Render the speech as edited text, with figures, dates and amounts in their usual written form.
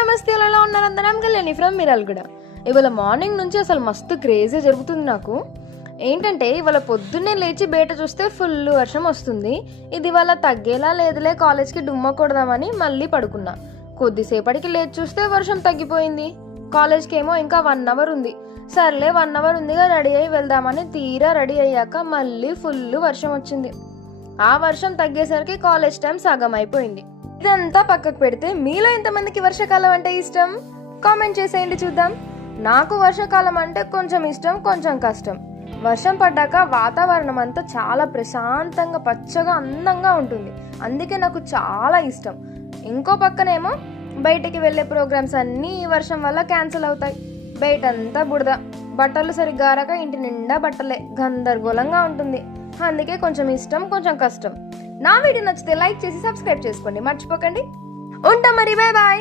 నమస్తే, ఎలా ఉన్నారు అందరం? కళ్యాణి ఫ్రమ్ మిరాల్గూడ. ఇవాళ మార్నింగ్ నుంచి అసలు మస్తు క్రేజీ జరుగుతుంది నాకు. ఏంటంటే ఇవాళ పొద్దున్నే లేచి బయట చూస్తే ఫుల్ వర్షం వస్తుంది. ఇది ఇవాళ తగ్గేలా లేదులే, కాలేజ్కి డుమ్మ కొడదామని మళ్ళీ పడుకున్నా. కొద్దిసేపటికి లేచి చూస్తే వర్షం తగ్గిపోయింది. కాలేజ్కి ఏమో ఇంకా 1 అవర్ ఉంది. సర్లే 1 అవర్ ఉందిగా రెడీ అయ్యి వెళ్దామని తీరా రెడీ అయ్యాక మళ్ళీ ఫుల్ వర్షం వచ్చింది. ఆ వర్షం తగ్గేసరికి కాలేజ్ టైం సగం అయిపోయింది. ఇదంతా పక్కకు పెడితే మీలో ఎంతమందికి వర్షాకాలం అంటే ఇష్టం? కామెంట్ చేసేయండి చూద్దాం. నాకు వర్షాకాలం అంటే కొంచెం ఇష్టం, కొంచెం కష్టం. వర్షం పడ్డాక వాతావరణం అంతా చాలా ప్రశాంతంగా పచ్చగా అందంగా ఉంటుంది. అందుకే నాకు చాలా ఇష్టం. ఇంకో పక్కనేమో బయటికి వెళ్ళే ప్రోగ్రామ్స్ అన్నీ ఈ వర్షం వల్ల క్యాన్సిల్ అవుతాయి. బయటంతా బుడద, బట్టలు సరిగ్గా ఆరక ఇంటి నిండా బట్టలే, గందరగోళంగా ఉంటుంది. అందుకే కొంచెం ఇష్టం, కొంచెం కష్టం. నా వీడియో నచ్చితే లైక్ చేసి సబ్స్క్రైబ్ చేసుకోండి మర్చిపోకండి. ఉంటాం మరి, బాయ్ బాయ్.